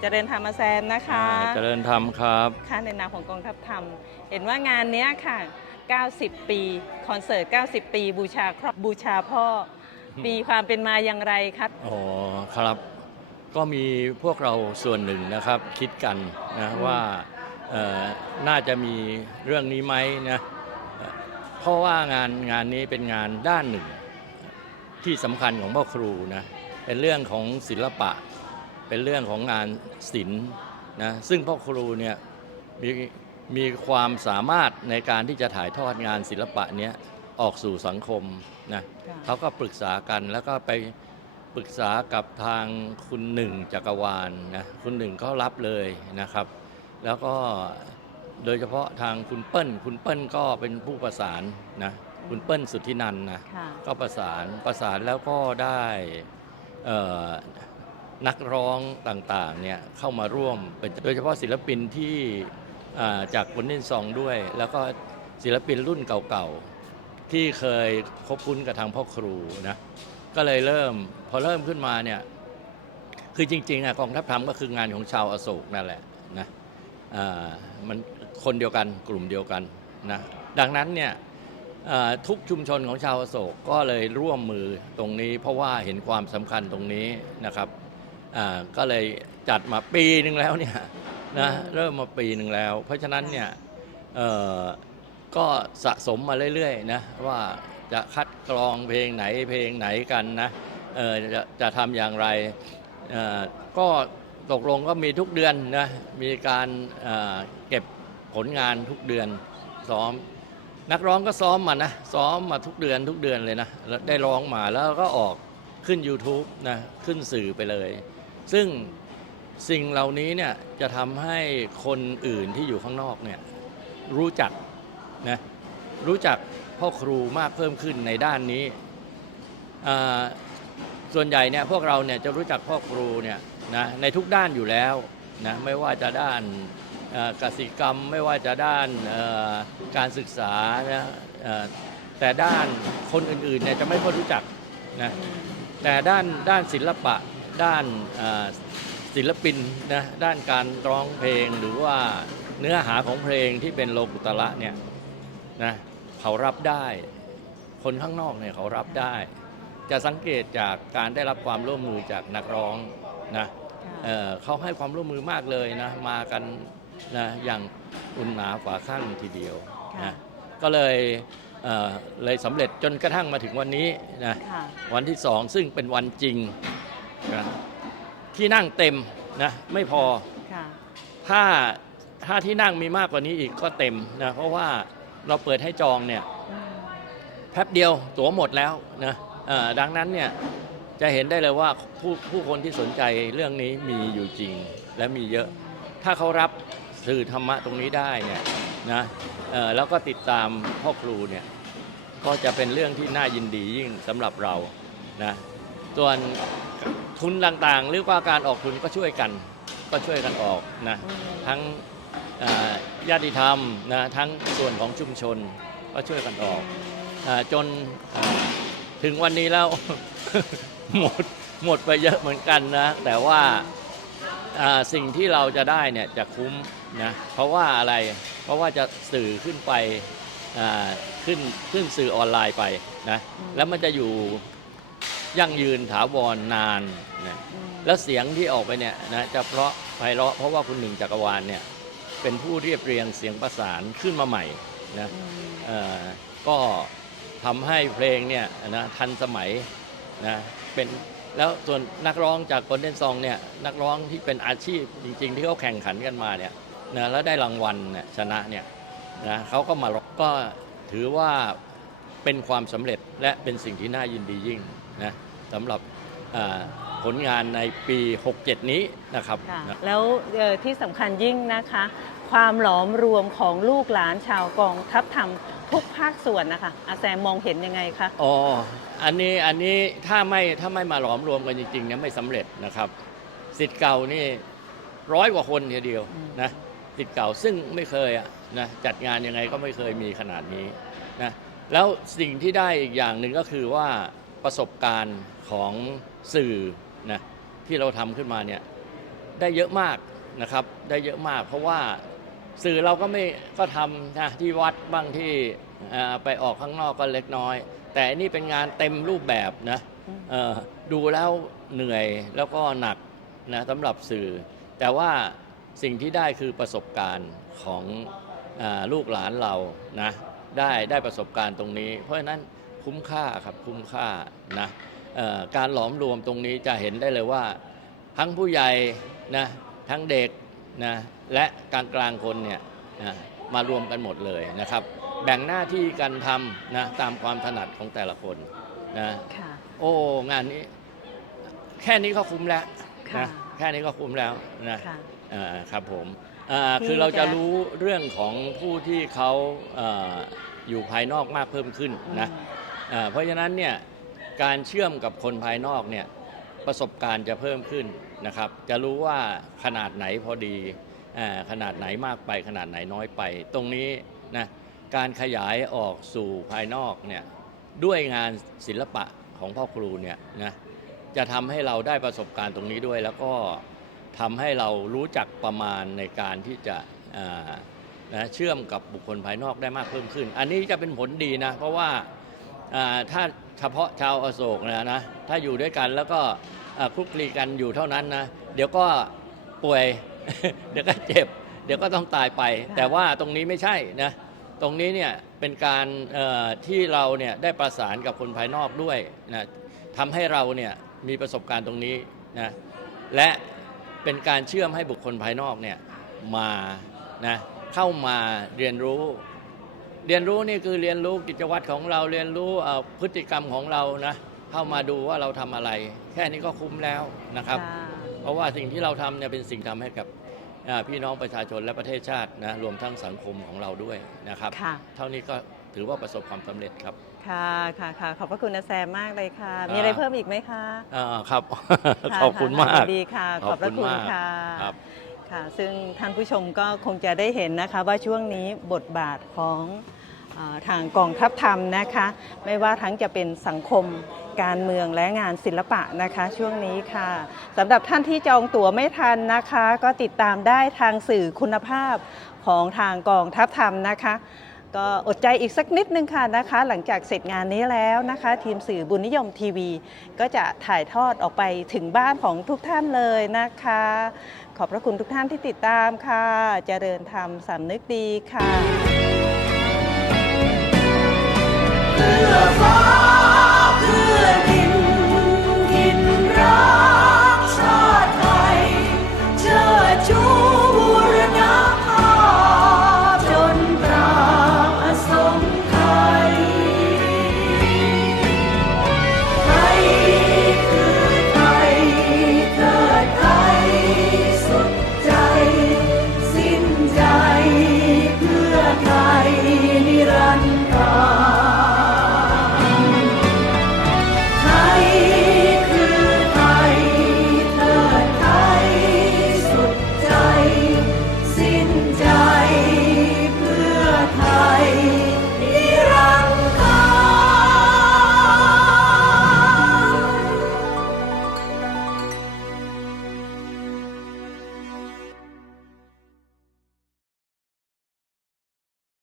เจริญธรรมอาแซนนะคะอ่าเจริญธรรมครับค่ะในนามของกองทัพธรรม เห็นว่างานเนี้ยค่ะ 90 ปีคอนเสิร์ต 90 ปีบูชาครอบบูชาพ่อ มีความเป็นมาอย่างไรครับ อ๋อครับ ก็มีพวกเราส่วนหนึ่งนะครับ คิดกันนะอืมว่าเอ่อน่าจะมีเรื่องนี้ไหมนะเอ่อเพราะว่างานงานนี้เป็นงานด้านหนึ่งที่สำคัญของพ่อครูนะเป็นเรื่องของศิลปะ เป็นเรื่องของงานศิลป์นะซึ่งพ่อครูเนี่ยมีมีความสามารถในการที่จะถ่ายทอดงานศิลปะเนี้ยออกสู่สังคมนะเขาก็ปรึกษากันแล้วก็ไปปรึกษากับทางคุณหนึ่งจักรวาลนะคุณหนึ่งก็รับเลยนะครับ แล้วก็โดยเฉพาะทางคุณเปิ้ล คุณเปิ้ลก็เป็นผู้ประสานนะคุณเปิ้ลสุทธินันท์นะค่ะก็ประสานประสานแล้วก็ได้เอ่อ นักร้องต่างๆเนี่ยเข้ามาร่วมเป็นโดยเฉพาะศิลปินที่จากบนนินซองด้วย แล้วก็ศิลปินรุ่นเก่าๆ ที่เคยคบคุ้นกับทางพ่อครูนะก็เลยเริ่มพอเริ่มขึ้นมาเนี่ยคือจริงๆอะกองทัพธรรมก็คืองานของชาวอโศกนั่นแหละนะมันคนเดียวกันกลุ่มเดียวกันนะดังนั้นเนี่ยทุกชุมชนของชาวอโศกก็เลยร่วมมือตรงนี้ เพราะว่าเห็นความสำคัญตรงนี้นะครับ ก็เลยจัดมาปีหนึ่งแล้วเนี่ยนะเริ่มมาปีหนึ่งแล้ว เพราะฉะนั้นเนี่ยก็สะสมมาเรื่อยๆนะว่าจะคัดกรองเพลงไหนเพลงไหนกันนะจะจะทำอย่างไรก็ตกลงก็มีทุกเดือนนะมีการเเก็บผลงานทุกเดือนซ้อม นักร้องก็ซ้อมมานะซ้อมมาทุกเดือนทุกเดือนเลยนะได้ร้องมาแล้วก็ออกขึ้น YouTube นะขึ้นสื่อไปเลย ซึ่งสิ่งเหล่านี้เนี่ยจะทำให้คนอื่นที่อยู่ข้างนอกเนี่ยรู้จักนะรู้จักพ่อครูมากเพิ่มขึ้นในด้านนี้อ่าส่วนใหญ่เนี่ยพวกเราเนี่ยจะรู้จักพ่อครูเนี่ยนะในทุกด้านอยู่แล้วนะไม่ว่าจะด้านกสิกรรมไม่ว่าจะด้านการศึกษานะแต่ด้านคนอื่นๆเนี่ยจะไม่ค่อยรู้จักนะแต่ด้านด้านศิลปะ ด้านเอ่อศิลปินนะด้านการร้องเพลงหรือว่าเนื้อหาของเพลงที่เป็นโลกุตระเนี่ยนะเขารับได้ คนข้างนอกเนี่ยเขารับได้ จะสังเกตจากการได้รับความร่วมมือจากนักร้องนะเอ่อเขาให้ความร่วมมือมากเลยนะมากันนะอย่างอุ่นหนาฝาข้างทีเดียวค่ะนะก็เลยเอ่อเลยสำเร็จจนกระทั่งมาถึงวันนี้นะค่ะวันที่สองซึ่งเป็นวันจริง นะที่นั่งเต็มนะไม่พอ ค่ะ ถ้าถ้าที่นั่งมีมากกว่านี้อีกก็เต็มนะเพราะว่าเราเปิดให้จองเนี่ยอืมแป๊บเดียวตั๋วหมดแล้วนะเอ่อดังนั้นเนี่ยจะเห็นได้เลยว่าผู้ผู้คนที่สนใจเรื่องนี้มีอยู่จริงและมีเยอะ ถ้าเขารับสื่อธรรมะตรงนี้ได้เนี่ยนะเอ่อแล้วก็ติดตามพ่อครูเนี่ยก็จะเป็นเรื่องที่น่ายินดียิ่งสำหรับเรานะ ส่วนทุนต่างๆ หรือว่าการออกทุนก็ช่วยกัน ก็ช่วยกันออกนะอืมทั้งเอ่อญาติธรรมนะทั้งส่วนของชุมชนก็ช่วยกันออกอาจนอ่าถึงวันนี้แล้วหมดหมดไปเยอะเหมือนกันนะ แต่ว่าอ่าสิ่งที่เราจะได้เนี่ยจะคุ้มนะเพราะว่าอะไรเพราะว่าจะสื่อขึ้นไปอ่าขึ้นขึ้นสื่อออนไลน์ไปนะอืมแล้วมันจะอยู่ ยั่งยืนถาวรนานนะอืมแล้วเสียงที่ออกไปเนี่ยนะจะเพราะไพเราะเพราะว่าคุณหนึ่งจักรวาลเนี่ยเป็นผู้เรียบเรียงเสียงประสานขึ้นมาใหม่นะอืมเอ่อก็ทำให้เพลงเนี่ยนะทันสมัยนะเป็นแล้วส่วนนักร้องจากคนเด่นซองเนี่ยนักร้องที่เป็นอาชีพจริง ๆ ที่เขาแข่งขันกันมาเนี่ยนะแล้วได้รางวัลเนี่ยชนะเนี่ยนะเขาก็มาร้องก็ถือว่าเป็นความสำเร็จและเป็นสิ่งที่น่ายินดียิ่งนะ สำหรับอ่าผลงานในปี 67 นี้นะครับค่ะนะแล้วเอ่อที่สำคัญยิ่งนะคะ ความหลอมรวมของลูกหลานชาวกองทัพธรรมทุกภาคส่วนนะคะอาแซมมองเห็นยังไงคะอ๋ออันนี้อันนี้ถ้าไม่ถ้าไม่มาหลอมรวมกันจริงๆเนี่ยไม่สำเร็จนะครับสิทธิ์เก่านี่ร้อยกว่าคนทีเดียวนะสิทธิ์เก่าซึ่งไม่เคยอะนะจัดงานยังไงก็ไม่เคยมีขนาดนี้นะแล้วสิ่งที่ได้อีกอย่างหนึ่งก็คือว่า ประสบการณ์ของสื่อนะที่เราทำขึ้นมาเนี่ยได้เยอะมากนะครับได้เยอะมาก เพราะว่าสื่อเราก็ไม่ก็ทำนะที่วัดบ้างที่ไปออกข้างนอกก็เล็กน้อย แต่นี่เป็นงานเต็มรูปแบบนะดูแล้วเหนื่อยแล้วก็หนักนะสำหรับสื่อ แต่ว่าสิ่งที่ได้คือประสบการณ์ของอลูกหลานเรานะได้ได้ประสบการณ์ตรงนี้ เพราะฉะนั้น คุ้มค่าครับคุ้มค่านะเอ่อการหลอมรวมตรงนี้จะเห็นได้เลยว่า ทั้งผู้ใหญ่นะทั้งเด็กนะและกลางกลางๆคนเนี่ยนะมารวมกันหมดเลยนะครับ แบ่งหน้าที่กันทำนะตามความถนัดของแต่ละคนนะค่ะโอ้งานนี้แค่นี้ก็คุ้มแล้วค่ะนะแค่นี้ก็คุ้มแล้วนะค่ะอ่าครับผมอ่าที่คือเราจะจะรู้เรื่องของผู้ที่เขาเอ่ออยู่ภายนอกมากเพิ่มขึ้นนะ อ่าเพราะฉะนั้นเนี่ยการเชื่อมกับคนภายนอกเนี่ยประสบการณ์จะเพิ่มขึ้นนะครับ จะรู้ว่าขนาดไหนพอดีอ่าขนาดไหนมากไปขนาดไหนน้อยไป ตรงนี้นะการขยายออกสู่ภายนอกเนี่ยด้วยงานศิลปะของพ่อครูเนี่ยนะจะทำให้เราได้ประสบการณ์ตรงนี้ด้วย แล้วก็ทำให้เรารู้จักประมาณในการที่จะอ่านะเชื่อมกับบุคคลภายนอกได้มากเพิ่มขึ้น อันนี้จะเป็นผลดีนะเพราะว่า อ่าถ้าเฉพาะชาวอโศกนะนะถ้าอยู่ด้วยกันแล้วก็อ่าคลุกคลีกันอยู่เท่านั้นนะเดี๋ยวก็ป่วย เดี๋ยวก็เจ็บ เดี๋ยวก็ต้องตายไปค่ะแต่ว่าตรงนี้ไม่ใช่นะตรงนี้เนี่ยเป็นการเอ่อที่เราเนี่ยได้ประสานกับคนภายนอกด้วยนะทำให้เราเนี่ยมีประสบการณ์ตรงนี้นะและเป็นการเชื่อมให้บุคคลภายนอกเนี่ยมานะเข้ามาเรียนรู้ เรียนรู้นี่คือเรียนรู้กิจวัตรของเราเรียนรู้เอ่อพฤติกรรมของเรานะเข้ามาดูว่าเราทำอะไร แค่นี้ก็คุ้มแล้วนะครับค่ะเพราะว่าสิ่งที่เราทำเนี่ยเป็นสิ่งทำให้กับอ่าพี่น้องประชาชนและประเทศชาตินะรวมทั้งสังคมของเราด้วยนะครับค่ะเท่านี้ก็ถือว่าประสบความสำเร็จครับ ค่ะค่ะค่ะขอบพระคุณนะแซมมากเลยค่ะ มีอ่าอะไรเพิ่มอีกไหมคะอ่าครับะขอบคุณะมากยินดีค่ะ ขอบพระคุณมากค่ะ ค่ะซึ่งท่านผู้ชมก็คงจะได้เห็นนะคะว่าช่วงนี้บทบาทของอทางกองทัพธรรมนะคะ ไม่ว่าทั้งจะเป็นสังคมการเมืองและงานศิลปะนะคะ ช่วงนี้ค่ะสำหรับท่านที่จองตั๋วไม่ทันนะคะ ก็ติดตามได้ทางสื่อคุณภาพของทางกองทัพธรรมนะคะ ก็อดใจอีกสักนิดนึงค่ะนะคะ หลังจากเสร็จงานนี้แล้วนะคะ ทีมสื่อบุญนิยมทีวี ก็จะถ่ายทอดออกไปถึงบ้านของทุกท่านเลยนะคะ ขอบพระคุณทุกท่านที่ติดตามค่ะเจริญธรรมสำนึกดีค่ะ เพื่อฟ้า